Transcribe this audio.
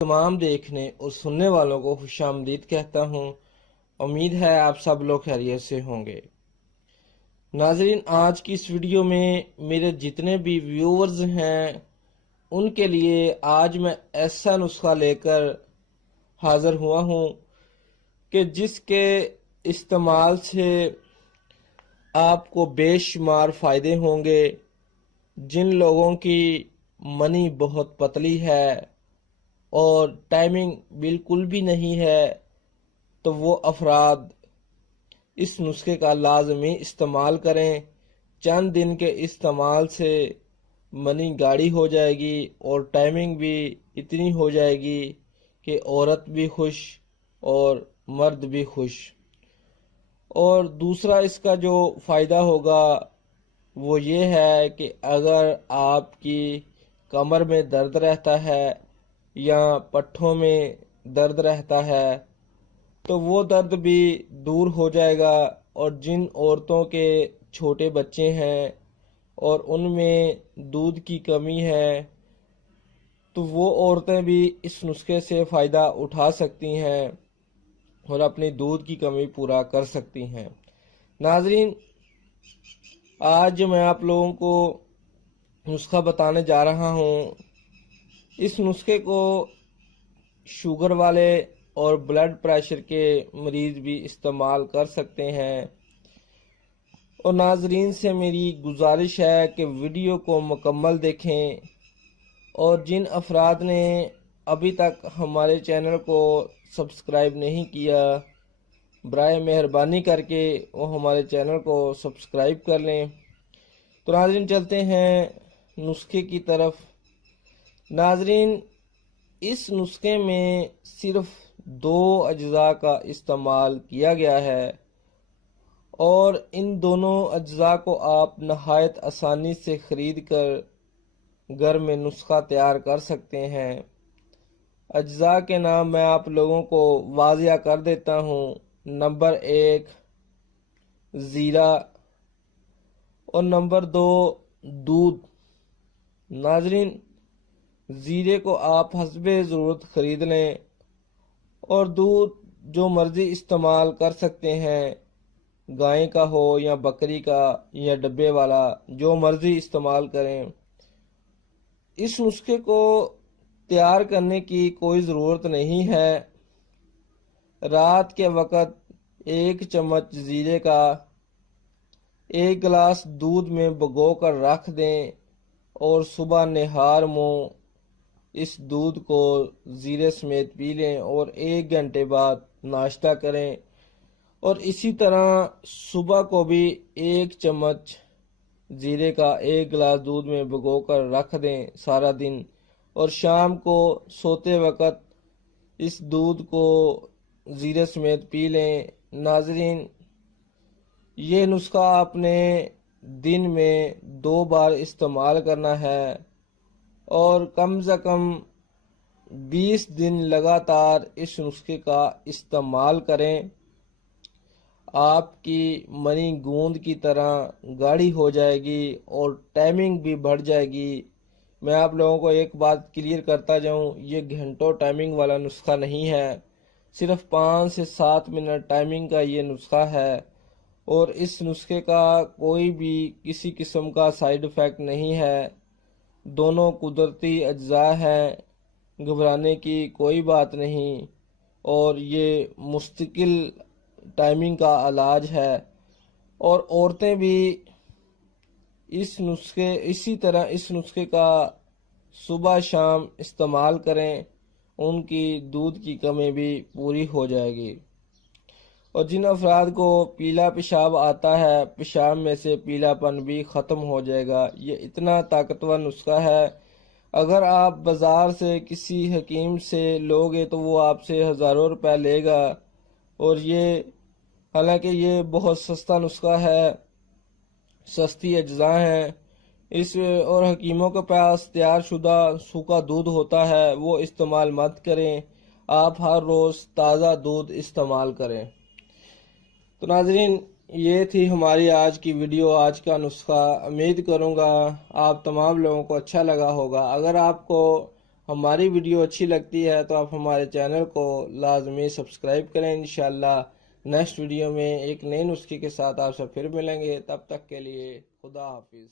तमाम देखने और सुनने वालों को खुश आमदीद कहता हूँ। उम्मीद है आप सब लोग खैरियत से होंगे। नाजरीन, आज की इस वीडियो में मेरे जितने भी व्यूवर्स हैं उनके लिए आज मैं ऐसा नुस्खा लेकर हाज़िर हुआ हूँ कि जिसके इस्तेमाल से आपको बेशुमार फ़ायदे होंगे। जिन लोगों की मनी बहुत पतली है और टाइमिंग बिल्कुल भी नहीं है, तो वो अफराद इस नुस्खे का लाजमी इस्तेमाल करें। चंद दिन के इस्तेमाल से मनी गाढ़ी हो जाएगी और टाइमिंग भी इतनी हो जाएगी कि औरत भी खुश और मर्द भी खुश। और दूसरा इसका जो फ़ायदा होगा वो ये है कि अगर आपकी कमर में दर्द रहता है या पट्ठों में दर्द रहता है तो वो दर्द भी दूर हो जाएगा। और जिन औरतों के छोटे बच्चे हैं और उनमें दूध की कमी है तो वो औरतें भी इस नुस्खे से फ़ायदा उठा सकती हैं और अपनी दूध की कमी पूरा कर सकती हैं। नाजरीन, आज मैं आप लोगों को नुस्खा बताने जा रहा हूँ। इस नुस्खे को शुगर वाले और ब्लड प्रेशर के मरीज़ भी इस्तेमाल कर सकते हैं। और नाजरीन से मेरी गुजारिश है कि वीडियो को मुकम्मल देखें और जिन अफराद ने अभी तक हमारे चैनल को सब्सक्राइब नहीं किया, बराए मेहरबानी करके वो हमारे चैनल को सब्सक्राइब कर लें। तो नाजरीन, चलते हैं नुस्खे की तरफ। नाजरीन, इस नुस्खे में सिर्फ 2 अज्जा का इस्तेमाल किया गया है और इन दोनों अज्जा को आप नहायत आसानी से ख़रीद कर घर में नुस्खा तैयार कर सकते हैं। अज्जा के नाम मैं आप लोगों को वाज़िया कर देता हूँ। नंबर 1 ज़ीरा और नंबर 2 दूध। नाजरीन, ज़ीरे को आप हस्बे ज़रूरत ख़रीद लें और दूध जो मर्ज़ी इस्तेमाल कर सकते हैं, गाय का हो या बकरी का या डब्बे वाला, जो मर्ज़ी इस्तेमाल करें। इस नुस्खे को तैयार करने की कोई ज़रूरत नहीं है। रात के वक़्त 1 चम्मच ज़ीरे का 1 गिलास दूध में भिगो कर रख दें और सुबह निहार मुँह इस दूध को ज़ीरे समेत पी लें और 1 घंटे बाद नाश्ता करें। और इसी तरह सुबह को भी 1 चम्मच ज़ीरे का 1 गिलास दूध में भिगो कर रख दें सारा दिन और शाम को सोते वक़्त इस दूध को ज़ीरे समेत पी लें। नाजरीन, ये नुस्खा आपने दिन में 2 बार इस्तेमाल करना है और कम से कम 20 दिन लगातार इस नुस्खे का इस्तेमाल करें। आपकी मनी गूंद की तरह गाढ़ी हो जाएगी और टाइमिंग भी बढ़ जाएगी। मैं आप लोगों को एक बात क्लियर करता जाऊं, ये घंटों टाइमिंग वाला नुस्खा नहीं है, सिर्फ 5 से 7 मिनट टाइमिंग का ये नुस्खा है। और इस नुस्खे का कोई भी किसी किस्म का साइड इफ़ेक्ट नहीं है। दोनों कुदरती अज्जा हैं, घबराने की कोई बात नहीं। और ये मुस्तकिल टाइमिंग का इलाज है। और औरतें भी इसी तरह इस नुस्खे का सुबह शाम इस्तेमाल करें, उनकी दूध की कमी भी पूरी हो जाएगी। और जिन अफराद को पीला पेशाब आता है, पेशाब में से पीलापन भी ख़त्म हो जाएगा। ये इतना ताकतवर नुस्खा है, अगर आप बाज़ार से किसी हकीम से लोगे तो वो आपसे हज़ारों रुपए लेगा। और ये हालांकि ये बहुत सस्ता नुस्खा है, सस्ती अज्जा हैं इस। और हकीमों के पास तैयार शुदा सूखा दूध होता है, वो इस्तेमाल मत करें। आप हर रोज़ ताज़ा दूध इस्तेमाल करें। तो नाजरीन, ये थी हमारी आज की वीडियो, आज का नुस्खा। उम्मीद करूँगा आप तमाम लोगों को अच्छा लगा होगा। अगर आपको ہماری ویڈیو اچھی لگتی ہے تو آپ ہمارے چینل کو لازمی سبسکرائب کریں۔ انشاءاللہ نیکسٹ ویڈیو میں ایک نئے نسخے کے ساتھ آپ سے پھر ملیں گے، تب تک کے لیے خدا حافظ۔